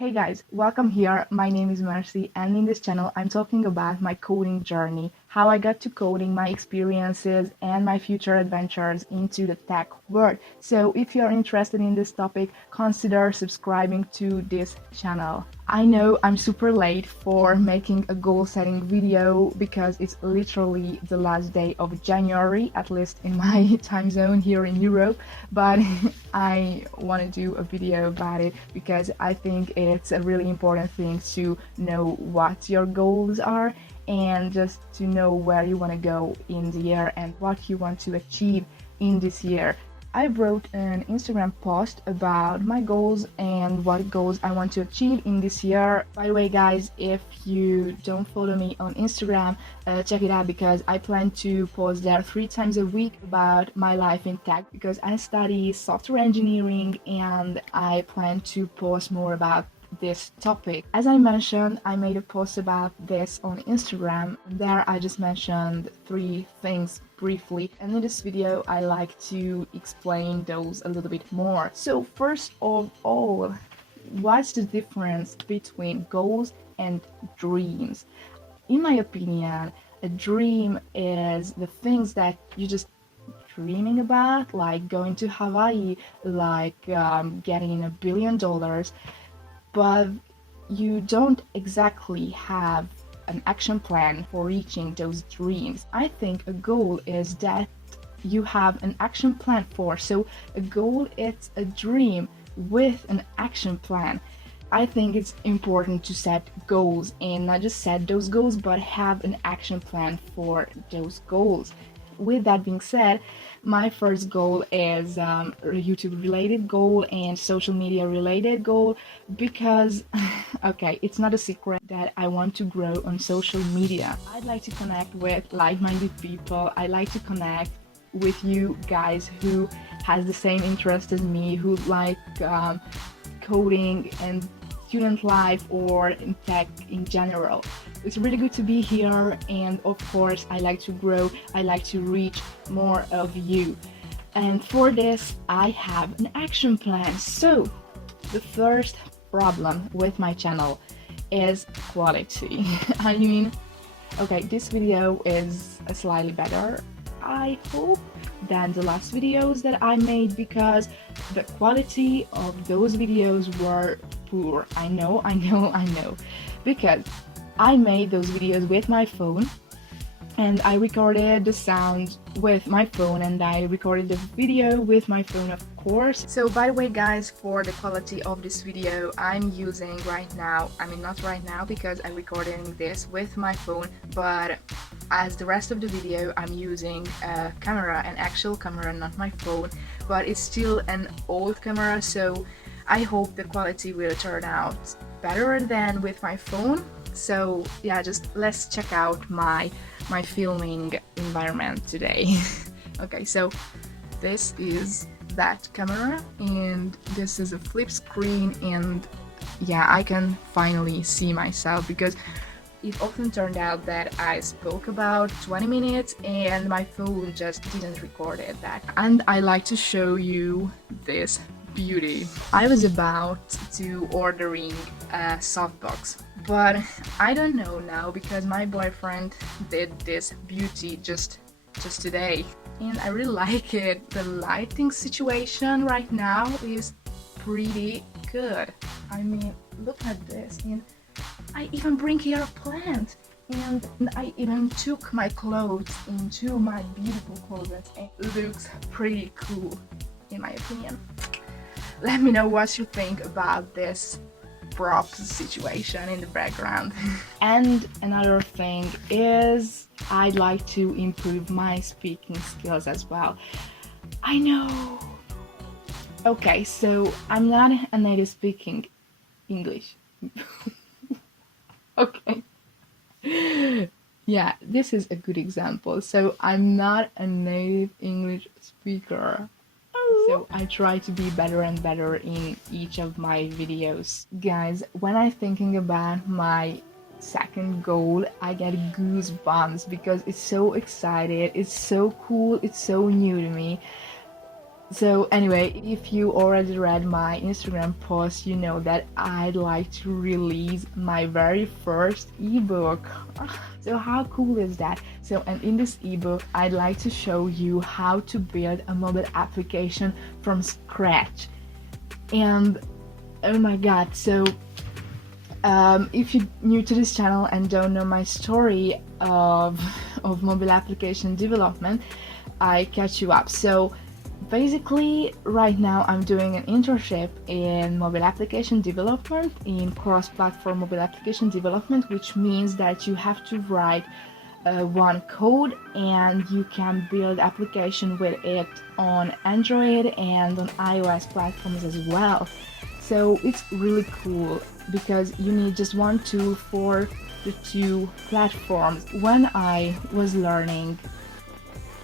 Hey guys, welcome here. My name is Mercy, and in this channel, I'm talking about my coding journey, how I got to coding, my experiences, and my future adventures into the tech world. So, if you're interested in this topic, consider subscribing to this channel. I know I'm super late for making a goal setting video because it's literally the last day of January, at least in my time zone here in Europe, but I want to do a video about it because I think it's a really important thing to know what your goals are and just to know where you want to go in the year and what you want to achieve in this year. I wrote an Instagram post about my goals and what goals I want to achieve in this year. By the way, guys, if you don't follow me on Instagram, check it out because I plan to post there 3 times a week about my life in tech because I study software engineering and I plan to post more about this topic. As I mentioned, I made a post about this on Instagram. There I just mentioned 3 things briefly, and in this video I like to explain those a little bit more. So first of all, what's the difference between goals and dreams? In my opinion, a dream is the things that you just dreaming about, like going to Hawaii, like getting $1 billion, but you don't exactly have an action plan for reaching those dreams. I think a goal is that you have an action plan for. So a goal is a dream with an action plan. I think it's important to set goals and not just set those goals, but have an action plan for those goals. With that being said, my first goal is a YouTube related goal and social media related goal because, okay, it's not a secret that I want to grow on social media. I'd like to connect with like-minded people. I like to connect with you guys who has the same interest as me, who like coding and student life or in tech in general. It's really good to be here, and of course I like to grow, I like to reach more of you. And for this I have an action plan. So the first problem with my channel is quality. I mean, okay, this video is slightly better, I hope, than the last videos that I made because the quality of those videos were poor. I know, because I made those videos with my phone and I recorded the sound with my phone and I recorded the video with my phone, of course. So by the way, guys, for the quality of this video I'm using right now, I mean not right now because I'm recording this with my phone, but as the rest of the video I'm using a camera, an actual camera, not my phone, but it's still an old camera, so I hope the quality will turn out better than with my phone. So yeah, just let's check out my filming environment today. Okay, so this is that camera and this is a flip screen, and yeah, I can finally see myself because it often turned out that I spoke about 20 minutes and my phone just didn't record it that. And I like to show you this beauty. I was about to ordering a softbox, but I don't know now because my boyfriend did this beauty just today and I really like it. The lighting situation right now is pretty good. I mean, look at this, and I even bring here a plant, and I even took my clothes into my beautiful closet. It looks pretty cool in my opinion. Let me know what you think about this prop situation in the background. And another thing is I'd like to improve my speaking skills as well. I know. Okay, so I'm not a native speaking English. Okay. Yeah, this is a good example. So I'm not a native English speaker. So I try to be better and better in each of my videos. Guys, when I'm thinking about my second goal, I get goosebumps because it's so excited, it's so cool, it's so new to me. So anyway, if you already read my Instagram post, you know that I'd like to release my very first ebook. So how cool is that? So, and in this ebook, I'd like to show you how to build a mobile application from scratch. And oh my god, so if you're new to this channel and don't know my story of mobile application development, I catch you up. So basically, right now I'm doing an internship in mobile application development, in cross-platform mobile application development, which means that you have to write one code and you can build application with it on Android and on iOS platforms as well. So it's really cool because you need just one tool for the two platforms. When I was learning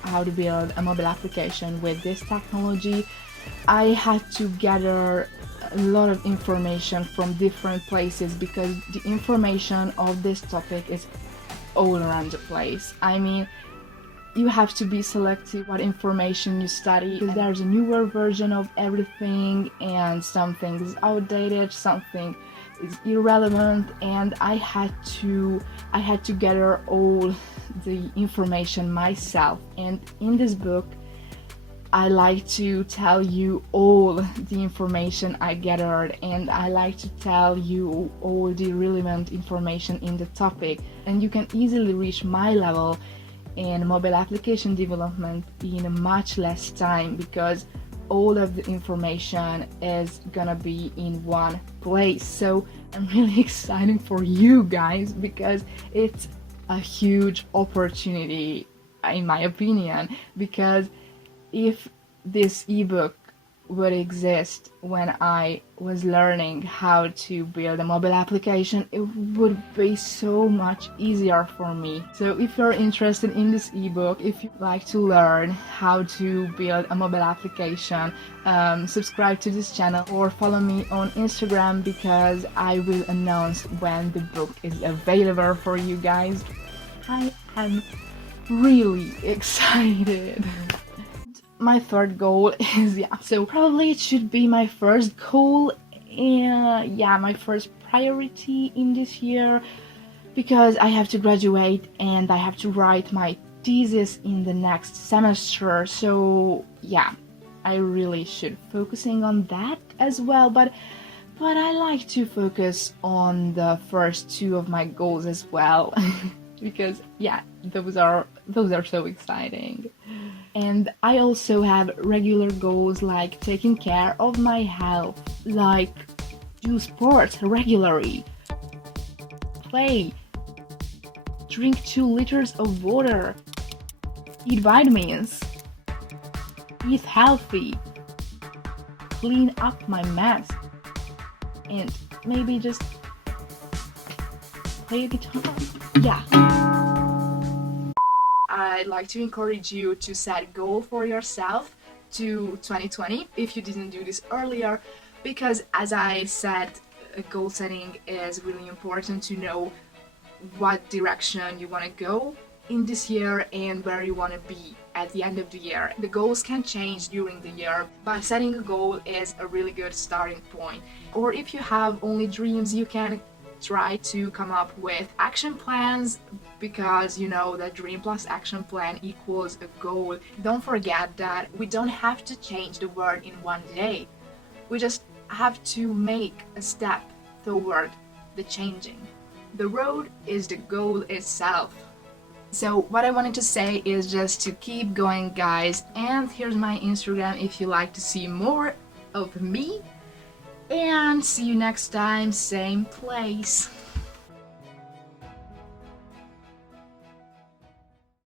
how to build a mobile application with this technology, I had to gather a lot of information from different places because the information of this topic is all around the place. I mean, you have to be selective what information you study because there's a newer version of everything and something is outdated, something is irrelevant, and I had to gather all the information myself. And in this book I like to tell you all the information I gathered, and I like to tell you all the relevant information in the topic, and you can easily reach my level in mobile application development in a much less time because all of the information is gonna be in one place. So I'm really excited for you guys because it's a huge opportunity in my opinion, because if this ebook would exist when I was learning how to build a mobile application, it would be so much easier for me. So if you're interested in this ebook, if you'd like to learn how to build a mobile application, subscribe to this channel or follow me on Instagram because I will announce when the book is available for you guys. I am really excited. My third goal is, so probably it should be my first goal, and my first priority in this year, because I have to graduate and I have to write my thesis in the next semester. So I really should focusing on that as well, but I like to focus on the first two of my goals as well because those are so exciting. And I also have regular goals like taking care of my health, like do sports regularly, play, drink 2 liters of water, eat vitamins, eat healthy, clean up my mess, and maybe just play a guitar. I'd like to encourage you to set a goal for yourself to 2020 if you didn't do this earlier, because as I said, goal setting is really important to know what direction you want to go in this year and where you want to be at the end of the year. The goals can change during the year, but setting a goal is a really good starting point. Or if you have only dreams, you can try to come up with action plans, because you know that dream plus action plan equals a goal. Don't forget that we don't have to change the world in one day. We just have to make a step toward the changing. The road is the goal itself. So what I wanted to say is just to keep going, guys, and here's my Instagram if you like to see more of me. And see you next time, same place.